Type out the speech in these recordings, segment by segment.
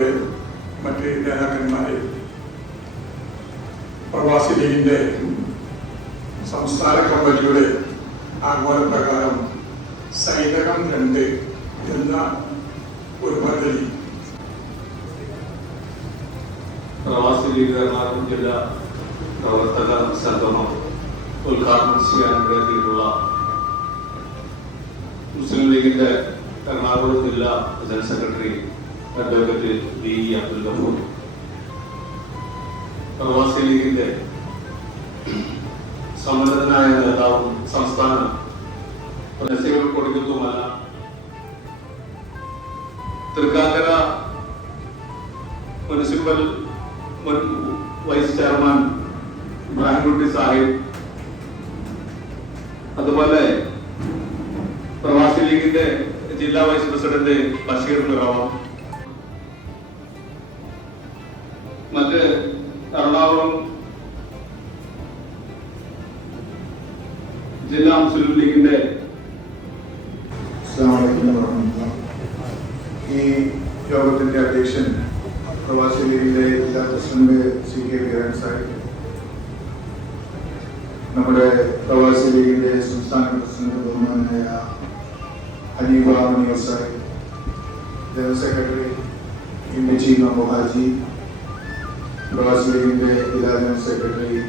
മറ്റ് നേതാക്കന്മാരെ പ്രവാസി ലീഗിന്റെ സംസ്ഥാന കമ്മിറ്റിയുടെ ആഹ്വാനപ്രകാരം സൈതകം രണ്ട് എന്ന ഒരു പദ്ധതി. പ്രവാസി ലീഗ് എറണാകുളം ജില്ലാ പ്രവർത്തക സംഗമം ഉദ്ഘാടനം ചെയ്യാനിവിടെ എത്തിയിട്ടുള്ള മുസ്ലിം ലീഗിന്റെ എറണാകുളം ജില്ലാ general secretary advocate B E Abdul Gafoor പ്രവാസി ലീഗിന്റെ സമ്മതനായ നേതാവും സംസ്ഥാന നസീർ കൊടുക്കുന്നുമല്ല തൃക്കാക്കര മുനിസിപ്പൽ മുൻ വൈസ് ചെയർമാൻ ഇബ്രാഹിംകുട്ടി സാഹിബ് അതുപോലെ പ്രവാസി ലീഗിന്റെ ജില്ലാ വൈസ് പ്രസിഡന്റ് ബഷീർ നിറവം ജില്ലാ മുസ്ലിം ലീഗിന്റെ അസ്സാം വലൈക്കും വറഹ്മത്തുള്ളാഹി. ഈ യോഗത്തിന്റെ അധ്യക്ഷൻ പ്രവാസി ലീഗിന്റെ ജില്ലാ president C K Veeran Sahib നമ്മുടെ പ്രവാസി ലീഗിന്റെ സംസ്ഥാന പ്രസിഡന്റ് ബഹുമാനായ ഹനീഫ മുനീർ സാഹിബ് ജനറൽ സെക്രട്ടറി ഇമ്മച്ചി മൊഹാജി പ്രവാസി ലീഗിന്റെ ജില്ലാ ജനറൽ സെക്രട്ടറി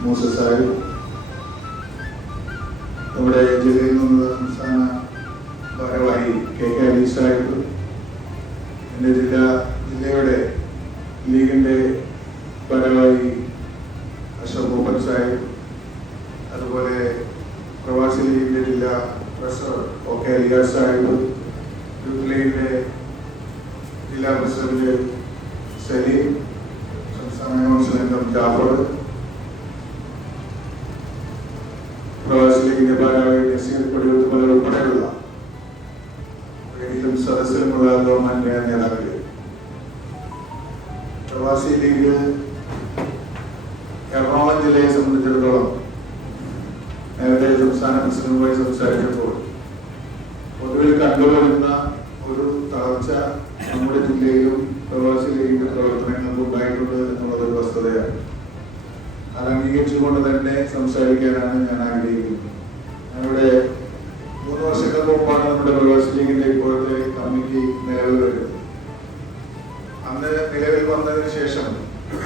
മൂസ സാഹിബ് നമ്മുടെ ജില്ലയിൽ നിന്നുള്ള സംസ്ഥാന ഭാരവാഹി കെ കെ അലി സാഹിബ് എന്റെ ജില്ലാ ജില്ലയുടെ ലീഗിന്റെ ഭാരവാഹി അശോക് മൂപ്പൻ സാഹിബ് അതുപോലെ പ്രവാസി ലീഗിന്റെ ജില്ലാ treasurer O K Aliyas Sahib youth ലീഗിന്റെ ജില്ലാ പ്രസിഡന്റ് സലീം സംസ്ഥാന കൗൺസിൽ അംഗം ജാഫർ പ്രവാസി ലീഗിന്റെ ഭാരവാഹി നസീർ കൊടിയുത്തുമല ഉൾപ്പെടെയുള്ള വേദിയിലും സദസ്സിലുമുള്ള ഗവൺമെന്റ് നേതാക്കളെ പ്രവാസി ലീഗ് എറണാകുളം ജില്ലയെ സംബന്ധിച്ചിടത്തോളം നേരത്തെ സംസ്ഥാന പ്രസിഡന്റുമായി സംസാരിച്ചപ്പോൾ പൊതുവിൽ കണ്ടുവരുന്ന ഒരു തളർച്ച നമ്മുടെ ജില്ലയിലും പ്രവാസി ലീഗിന്റെ പ്രവർത്തനങ്ങൾക്ക് ഉണ്ടായിട്ടുണ്ട് എന്നുള്ളത് ഒരു വസ്തുതയാണ്. അത് അംഗീകരിച്ചുകൊണ്ട് തന്നെ സംസാരിക്കാനാണ് ഞാൻ അന്ന് നിലവിൽ വന്നതിന് ശേഷം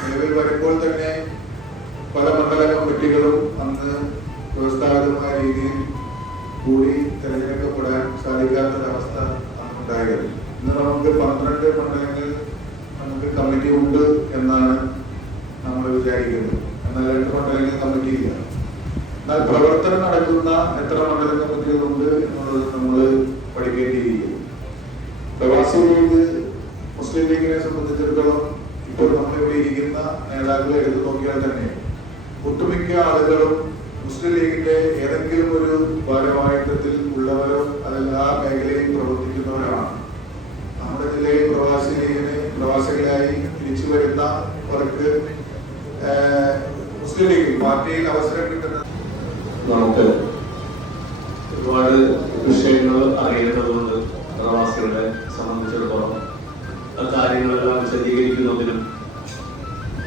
നിലവിൽ വരുമ്പോൾ തന്നെ പല മണ്ഡല കമ്മിറ്റികളും അന്ന് വ്യവസ്ഥാപിതമായ രീതിയിൽ കൂടി തിരഞ്ഞെടുക്കപ്പെടാൻ സാധിക്കാത്തൊരവസ്ഥ അന്നുണ്ടായിരുന്നു. ഇന്ന് നമുക്ക് പന്ത്രണ്ട് മണ്ഡലങ്ങളിൽ നമുക്ക് കമ്മിറ്റി ഉണ്ട് എന്നാണ് നമ്മൾ വിചാരിക്കുന്നത്. എന്നാൽ രണ്ട് മണ്ഡലങ്ങൾ കമ്മിറ്റി ഇല്ല. എന്നാൽ പ്രവർത്തനം നടക്കുന്ന എത്ര മണ്ഡല കമ്മിറ്റികളുണ്ട് എന്നുള്ളത് നമ്മൾ പഠിക്കേണ്ടിയിരിക്കുന്നു. പ്രവാസി ലീഗ് മുസ്ലിം ലീഗിനെ സംബന്ധിച്ചിടത്തോളം ഇപ്പോൾ നമ്മളിവിടെ ഇരിക്കുന്ന നേതാക്കളെ എടുത്തു നോക്കിയാൽ തന്നെ ഒട്ടുമിക്ക ആളുകളും മുസ്ലിം ലീഗിന്റെ ഏതെങ്കിലും ഒരു ഭാരവാഹിത്വത്തിൽ ഉള്ളവരോ അല്ലെങ്കിൽ ആ മേഖലയിൽ പ്രവർത്തിക്കുന്നവരാണ്. നമ്മുടെ ജില്ലയിൽ പ്രവാസി ലീഗിന് പ്രവാസികളായി തിരിച്ചു വരുന്ന അവർക്ക് മുസ്ലിം ലീഗ് പാർട്ടിയിൽ അവസരം കിട്ടുന്ന നമുക്ക് കാര്യങ്ങളെല്ലാം സജ്ജീകരിക്കുന്നതിനും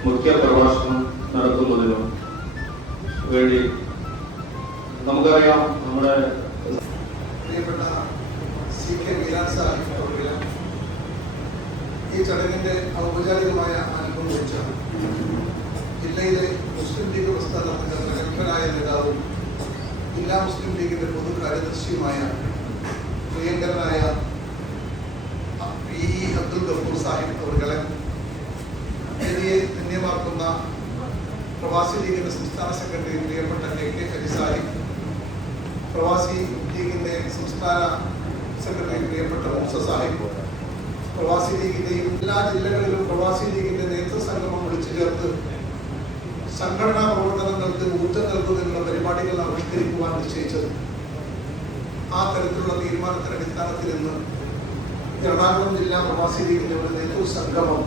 മുഖ്യ പ്രഭാഷണം നടത്തുന്നതിനും വേണ്ടി നമുക്കറിയാം നമ്മുടെ പ്രിയപ്പെട്ട സി കെ മീരാൻ സാഹിബ് ഈ ചടങ്ങിന്റെ ഔപചാരികമായ അനുഭവം വെച്ചാണ് ജില്ലയിലെ മുസ്ലിം ലീഗ് പ്രസ്ഥാനത്തിന്റെ പ്രഗത്ഭനായ നേതാവും ജില്ലാ മുസ്ലിം ലീഗിന്റെ പൊതു കാര്യദർശിയുമായ പ്രിയങ്കരനായ അബ്ദുൽ ഗഫൂർ സാഹിബ് അവർകളെ വേദിയെ ധന്യമാക്കുന്ന പ്രവാസി ലീഗിന്റെ സംസ്ഥാന സെക്രട്ടറി പ്രിയപ്പെട്ട കെ കെ സാഹിബ് പ്രവാസി ലീഗിന്റെ സംസ്ഥാന സെക്രട്ടറി പ്രിയപ്പെട്ട മൂസ സാഹിബ് പ്രവാസി ലീഗിന്റെയും എല്ലാ ജില്ലകളിലും പ്രവാസി ലീഗിന്റെ നേതൃസംഗമം വിളിച്ചു ചേർത്ത് സംഘടനാ പ്രവർത്തനങ്ങൾക്ക് ഊർജം നൽകുന്നതിനുള്ള പരിപാടികൾ ആവിഷ്കരിക്കുവാൻ നിശ്ചയിച്ചത്. ആ തരത്തിലുള്ള തീരുമാനത്തിന്റെ അടിസ്ഥാനത്തിൽ ഇന്ന് എറണാകുളം ജില്ലാ പ്രവാസി ലീഗിന്റെ ഒരു നേതൃ സംഗമം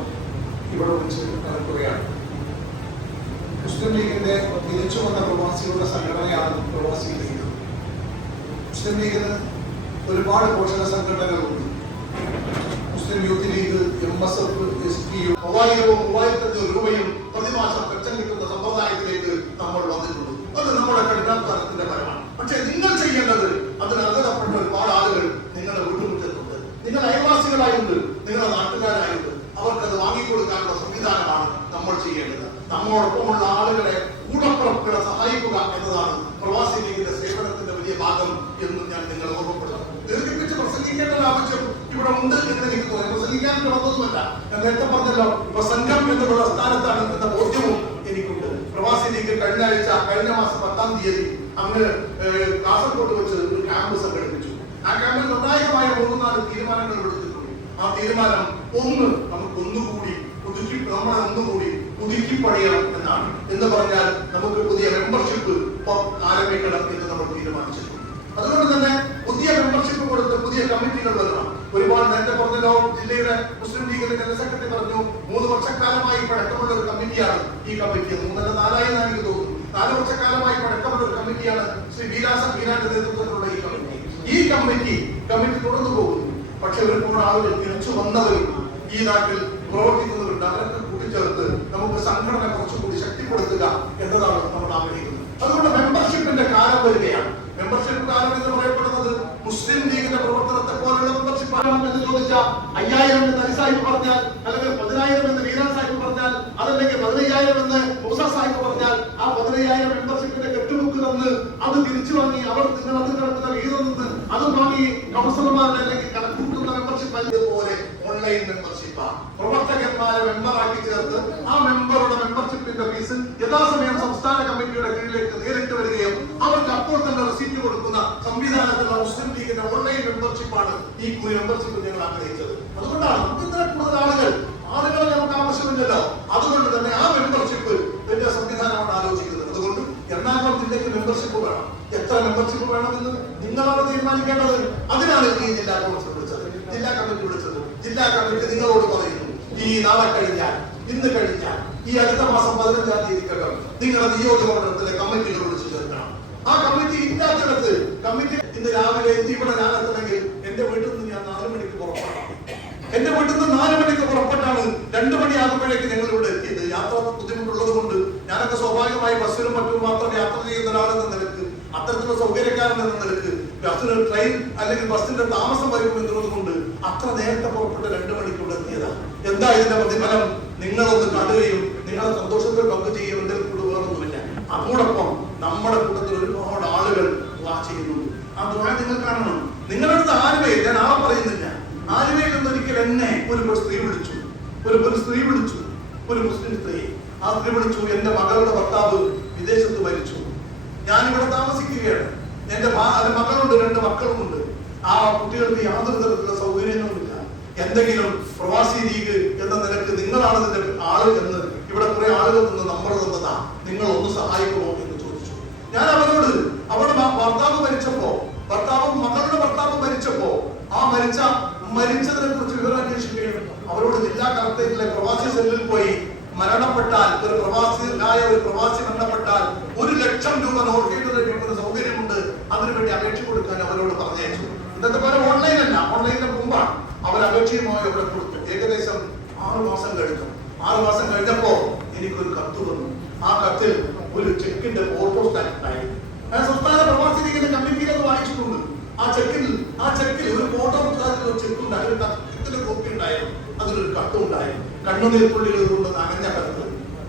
ഇവിടെ വെച്ച് നടക്കുകയാണ്. മുസ്ലിം ലീഗിന്റെ തിരിച്ചു വന്ന പ്രവാസികളുടെ സംഘടനയാണ് പ്രവാസി ലീഗ്. മുസ്ലിം ലീഗിന് ഒരുപാട് പോഷക സംഘടനകളുണ്ട്. മുസ്ലിം youth league M S F S P മൂവായിരവും മൂവായിരത്തി അഞ്ഞൂറ് രൂപയും പ്രതിമാസം പെൻഷൻ കിട്ടുന്ന സമ്പ്രദായത്തിലേക്ക് നമ്മൾ വന്നിട്ടുണ്ട് അത് നമ്മുടെ കഠിനാധ്വാനത്തിന്റെ ഫലമാണ് പക്ഷേ നിങ്ങൾ ചെയ്യേണ്ടത് അതിന് അർഹതപ്പെട്ട ഒരുപാട് ആളുകൾ നിങ്ങളുടെ വീട്ടുമുറ്റത്തുണ്ട് നിങ്ങൾ അയൽവാസികളായുണ്ട് നിങ്ങളുടെ നാട്ടുകാരായുണ്ട് അവർക്കത് വാങ്ങിക്കൊടുക്കാനുള്ള സംവിധാനമാണ് നമ്മൾ ചെയ്യേണ്ടത് നമ്മോടൊപ്പമുള്ള ആളുകളെ കൂടപ്പുറപ്പുകളെ സഹായിക്കുക എന്നതാണ് പ്രവാസി ലീഗിന്റെ സേവനത്തിന്റെ വലിയ ഭാഗം എന്ന് ഞാൻ നിങ്ങളെ ഓർമ്മപ്പെടുത്തുന്നു ദീർഘിപ്പിച്ച് പ്രസംഗിക്കേണ്ട ഒരു ആവശ്യം ഇവിടെ ഉണ്ട് എന്ന് എനിക്ക് പ്രസംഗിക്കാൻ ഇവിടെ ഞാൻ നേരത്തെ പറഞ്ഞല്ലോ ഇപ്പൊ സംഘം എന്നുള്ള സ്ഥാനത്താണ് എന്ന ബോധ്യവും എനിക്കുണ്ട് പ്രവാസി ലീഗ് കഴിഞ്ഞ ആഴ്ച കഴിഞ്ഞ മാസം പത്താം തീയതി അങ്ങ് കാസർഗോഡ് വെച്ച് ഒരു ക്യാമ്പ് സംഘടിപ്പിച്ചു. ആ ക്യാമ്പിൽ നിർണായകമായ മൂന്ന് നാല് തീരുമാനങ്ങൾ എടുത്തിട്ടുണ്ട്. ആ തീരുമാനം ഒന്ന് നമുക്ക് ഒന്നുകൂടി പുതുക്കി നമ്മളെ ഒന്നുകൂടി പുതുക്കി പണിയണം എന്നാണ്. എന്ന് പറഞ്ഞാൽ നമുക്ക് പുതിയ മെമ്പർഷിപ്പ് ആരംഭിക്കണം എന്ന് നമ്മൾ തീരുമാനിച്ചിട്ടുണ്ട്. അതുകൊണ്ട് തന്നെ പുതിയ മെമ്പർഷിപ്പ് കൊടുത്ത് പുതിയ കമ്മിറ്റികൾ വരണം. ഒരുപാട് നേരത്തെ പറഞ്ഞല്ലോ ജില്ലയുടെ മുസ്ലിം ലീഗിന്റെ ജനറൽ സെക്രട്ടറി പറഞ്ഞു മൂന്ന് വർഷക്കാലമായി പഴക്കമുള്ള ഒരു കമ്മിറ്റിയാണ് ഈ കമ്മിറ്റി മൂന്നല്ല നാലായി എന്നാണ് എനിക്ക് തോന്നുന്നു നാല് വർഷക്കാലമായി പഴക്കമുള്ള ഒരു കമ്മിറ്റിയാണ് ശ്രീ വീരാസ വീരാന്റെ നേതൃത്വത്തിലുള്ള ഈ കമ്മിറ്റി. ഈ കമ്മിറ്റി കമ്മിറ്റി തുടർന്നു പോകുന്നു. പക്ഷെ ഒരുപാട് ആളുകൾ തിരിച്ചു വന്നവരും ഈ നാട്ടിൽ പ്രവർത്തിക്കുന്നവരുണ്ട് അവരൊക്കെ കൂട്ടിച്ചേർത്ത് നമുക്ക് സംഘടന കുറച്ചുകൂടി ശക്തിപ്പെടുത്തുക എന്നതാണ് നമ്മൾ ആഗ്രഹിക്കുന്നത്. അതുകൊണ്ട് മെമ്പർഷിപ്പിന്റെ കാലം വരികയാണ് മെമ്പർഷിപ്പ് കാലം എന്ന് പറയപ്പെടുന്നത് മുസ്ലിം ലീഗിന്റെ പ്രവർത്തനത്തെ പോലുള്ള മെമ്പർഷിപ്പ് എന്ന് ചോദിച്ചാൽ അയ്യായിരം എന്ന് അലി പറഞ്ഞാൽ അല്ലെങ്കിൽ പതിനായിരം എന്ന് വീരാൻ സാഹിബ് പറഞ്ഞാൽ അതല്ലെങ്കിൽ പതിനയ്യായിരം എന്ന് മൂസ സാഹിബ് പറഞ്ഞാൽ ആ പതിനയ്യായിരം മെമ്പർഷിപ്പിന്റെ കെട്ടുബുക്ക് തന്ന് അത് തിരിച്ചു വാങ്ങി അവർ നിങ്ങൾ അത് കിടക്കുന്ന വീതം നിന്ന് അത് വാങ്ങി കൗൺസിലർമാരുടെ അല്ലെങ്കിൽ കണക്കൂട്ടുന്ന മെമ്പർഷിപ്പ് അതുപോലെ ഓൺലൈൻ മെമ്പർഷിപ്പ് പ്രവർത്തകന്മാരെ മെമ്പറാക്കി ചേർത്ത് ആ മെമ്പറുടെ മെമ്പർഷിപ്പിന്റെ ഫീസ് യഥാസമയം സംസ്ഥാന കമ്മിറ്റിയുടെ കീഴിലേക്ക് അപ്പോൾ തന്നെ റെസീറ്റ് കൊടുക്കുന്ന സംവിധാനത്തിലുള്ള മുസ്ലിം ലീഗിന്റെ ഓൺലൈൻ മെമ്പർഷിപ്പാണ് ഈ മെമ്പർഷിപ്പ് ഞങ്ങൾ ആഗ്രഹിച്ചത്. അതുകൊണ്ടാണ് നമുക്ക് ഇത്ര കൂടുതൽ ആളുകൾ ആളുകളെ നമുക്ക് ആവശ്യമില്ലല്ലോ. അതുകൊണ്ട് തന്നെ ആ മെമ്പർഷിപ്പ് ഇതിന്റെ സംവിധാനമാണ് ആലോചിക്കുന്നത്. അതുകൊണ്ട് എറണാകുളം ജില്ലയ്ക്ക് മെമ്പർഷിപ്പ് വേണം. എത്ര മെമ്പർഷിപ്പ് വേണമെന്ന് നിങ്ങളാണ് തീരുമാനിക്കേണ്ടത്. അതിനാണ് ഈ ജില്ലാ കൗൺസിൽ വിളിച്ചത്. ജില്ലാ കമ്മിറ്റി വിളിച്ചത്. ജില്ലാ കമ്മിറ്റി നിങ്ങളോട് പറയുന്നു ഈ നാളെ കഴിഞ്ഞാൽ ഇന്ന് കഴിഞ്ഞാൽ ഈ അടുത്ത മാസം പതിനഞ്ചാം തീയതിക്കകം നിങ്ങളുടെ നിയോജകമണ്ഡലത്തിലെ മണ്ഡലത്തിലെ കമ്മിറ്റികളോട് ആ കമ്മിറ്റി ഇല്ലാത്തിടത്ത് കമ്മിറ്റി ഇന്ന് രാവിലെ എത്തി ഇവിടെ ഞാനെത്തണമെങ്കിൽ എന്റെ വീട്ടിൽ നിന്ന് ഞാൻ നാല് മണിക്ക് പുറപ്പെടണം എന്റെ വീട്ടിൽ നിന്ന് നാല് മണിക്ക് പുറപ്പെട്ടാണ് രണ്ടു മണിയാകുമ്പോഴേക്ക് ഞങ്ങൾ ഇവിടെ എത്തിയത്. യാത്ര ബുദ്ധിമുട്ടുള്ളത് കൊണ്ട് ഞാനൊക്കെ സ്വാഭാവികമായി ബസ്സിലും മറ്റും മാത്രം യാത്ര ചെയ്യുന്ന ഒരാളെന്ന നിലയ്ക്ക് അത്തരത്തിലുള്ള സൗകര്യക്കാരൻ എന്ന നിലയ്ക്ക് ബസ്സിന് ട്രെയിൻ അല്ലെങ്കിൽ ബസ്സിന്റെ താമസം വരും എന്നുള്ളത് കൊണ്ട് അത്ര നേരത്തെ പുറപ്പെട്ട് രണ്ടു മണിക്ക് ഇവിടെ എത്തിയതാണ് എന്താ ഇതിന്റെ പ്രതിഫലം? നിങ്ങളൊന്ന് കാണുകയും നിങ്ങളെ സന്തോഷത്തിൽ പങ്കുചെയ്യുകയും എന്തെങ്കിലും കൂടെ വേറൊന്നുമില്ല. അതോടൊപ്പം നമ്മുടെ കൂട്ടത്തിൽ ഒരുപാട് ആളുകൾ ദ്വാ ചെയ്യുന്നുണ്ട്. ആ ദ്വാ നിങ്ങൾ കാണണം. നിങ്ങളടുത്ത് ആരുമേ? ഞാൻ ആ പറയുന്നില്ല. എന്ന് ഒരിക്കൽ എന്നെ ഒരു സ്ത്രീ വിളിച്ചു. ഒരു സ്ത്രീ വിളിച്ചു. ഒരു മുസ്ലിം സ്ത്രീ. ആ സ്ത്രീ വിളിച്ചു എന്റെ മകളുടെ ഭർത്താവ് വിദേശത്ത് മരിച്ചു. ഞാൻ ഇവിടെ താമസിക്കുകയാണ് എന്റെ മകളുണ്ട് രണ്ട് മക്കളുമുണ്ട്. ആ കുട്ടികൾക്ക് യാതൊരു തരത്തിലുള്ള സൗകര്യങ്ങളുമില്ല. എന്തെങ്കിലും പ്രവാസി ലീഗ് എന്ന നിലയ്ക്ക് നിങ്ങളാണ് ആൾ എന്ന് ഇവിടെ കുറെ ആളുകൾ നിന്ന് നമ്പർ തന്നതാ. നിങ്ങൾ ഒന്ന് സഹായിക്കുമോ എന്ന് ചോദിച്ചു ഞാൻ അവരോട് അവരുടെ ഭ- ഭർത്താവ് മരിച്ചപ്പോ ഭർത്താവ് മകളുടെ ഭർത്താവ് മരിച്ചപ്പോ ആ മരിച്ച മരിച്ചതിനെ കുറിച്ച് വിവരം അന്വേഷിക്കുകയും അവരോട് ജില്ലാ കളക്ടറേറ്റിലെ പ്രവാസി സെല്ലിൽ പോയി മരണപ്പെട്ടാൽ ഒരു പ്രവാസിയായ ഒരു പ്രവാസി മരണപ്പെട്ടാൽ ഒരു ലക്ഷം രൂപ നോട്ട് ചെയ്ത് സൗകര്യമുണ്ട്. അതിനുവേണ്ടി അപേക്ഷ കൊടുക്കാൻ അവരോട് പറഞ്ഞയച്ചു. ഇന്നത്തെ പോലെ ഓൺലൈൻ അല്ല. ഓൺലൈനിന്റെ മുമ്പാണ്. അവർ അപേക്ഷയുമായി അവിടെ കൊടുത്തു. ഏകദേശം ആറു മാസം കഴിഞ്ഞു. ആറു മാസം കഴിഞ്ഞപ്പോ എനിക്കൊരു കത്ത് വന്നു. ആ കത്തിൽ ഒരു ചെക്കിന്റെ ഫോട്ടോ സ്റ്റാറ്റ് ഉണ്ടായിരുന്നു സംസ്ഥാന പ്രവാസി ലീഗിന്റെ കമ്മിറ്റിയിൽ അത് വായിച്ചിട്ടുണ്ട്. ആ ചെക്കിൽ ആ ചെക്കിൽ ഒരു ഫോട്ടോ ഒരു ചെക്ക് ഉണ്ടായിരുന്നു കോപ്പി ഉണ്ടായിരുന്നു അതിലൊരു കത്തും ഉണ്ടായിരുന്നു കണ്ണുനീർ തുള്ളികൾ കൊണ്ട് നനഞ്ഞ കത്ത്.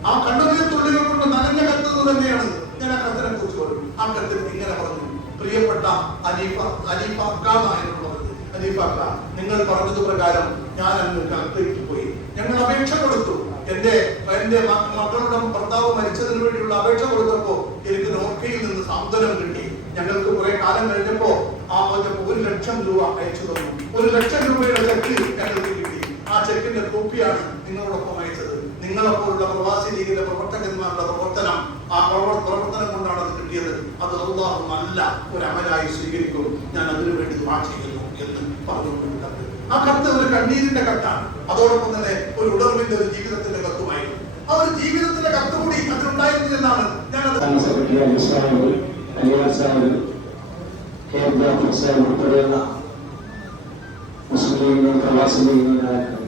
ആ കണ്ണുനീർ തുള്ളികൾ കൊണ്ട് നനഞ്ഞ കത്ത് തന്നെയാണ് ഞാൻ ആ കത്തിനെ കുറിച്ച് പറഞ്ഞു ആ കത്തിൽ ഇങ്ങനെ പറഞ്ഞു പ്രിയപ്പെട്ട അനീഫ അനീഫ അക്കാന്നായിരുന്നു പറഞ്ഞത്. അനീഫ അക്ക നിങ്ങൾ പറഞ്ഞത് പ്രകാരം ഞാൻ അന്ന് കത്തേക്ക് പോയി. ഞങ്ങൾ അപേക്ഷ കൊടുത്തു. എന്റെ എന്റെ മക്കളുടെ ഭർത്താവ് മരിച്ചതിന് വേണ്ടിയുള്ള അപേക്ഷ കൊടുത്തപ്പോ എനിക്ക് നോർക്കയിൽ നിന്ന് സാന്ത്വനം കിട്ടി. ഞങ്ങൾക്ക് കുറെ കാലം കഴിഞ്ഞപ്പോ ആ പറഞ്ഞപ്പോ ഒരു ലക്ഷം രൂപ അയച്ചു തന്നു. ഒരു ലക്ഷം രൂപയുടെ ചെക്ക് ഞങ്ങൾക്ക് കിട്ടി. ആ ചെക്കിന്റെ കോപ്പിയാണ് നിങ്ങളോടൊപ്പം അയച്ചത്. നിങ്ങളെപ്പോലുള്ള പ്രവാസി ലീഗിന്റെ പ്രവർത്തകന്മാരുടെ പ്രവർത്തനം ആ പ്രവർ- പ്രവർത്തനം കൊണ്ടാണ് അത് കിട്ടിയത്. അത് അള്ളാഹു നല്ല ഒരു അമലായി സ്വീകരിക്കും. ഞാൻ അതിനു വേണ്ടി ദുആ ചെയ്യുന്നു എന്ന് പറഞ്ഞുകൊണ്ട് കത്ത് ആ കത്ത് ഒരു കണ്ണീരിന്റെ കത്താണ്. അതോടൊപ്പം തന്നെ ഒരു ഉണർവിന്റെ ഒരു ജീവിതത്തിന്റെ കത്തുമായിരുന്നു. ആ ഒരു ജീവിതത്തിന്റെ കത്ത് കൂടി അതിലുണ്ടായിരുന്നു എന്നാണ് ഞാനത് സാഹിബ് ഉൾപ്പെടെയുള്ള മുസ്ലിം ലീഗിനും പ്രവാസി ലീഗിനും നേതാക്കൾ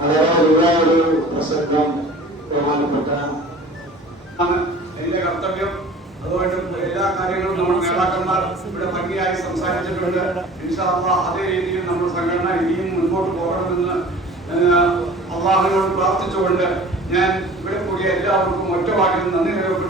വളരെ ഒരു പ്രസംഗം ബഹുമാനപ്പെട്ട എന്റെ കർത്തവ്യം. അതുമായിട്ട് എല്ലാ കാര്യങ്ങളും നമ്മുടെ നേതാക്കന്മാർ ഇവിടെ ഭംഗിയായി സംസാരിച്ചിട്ടുണ്ട്. അതേ രീതിയിൽ നമ്മൾ സംഘടന ഇനിയും മുൻപോട്ട് പോകണമെന്ന് അള്ളാഹിനോട് പ്രാർത്ഥിച്ചുകൊണ്ട് ഞാൻ ഇവിടെ കൂടിയ എല്ലാവർക്കും ഒറ്റവാക്കിൽ നന്ദി രേഖപ്പെടുത്തിക്കൊണ്ട്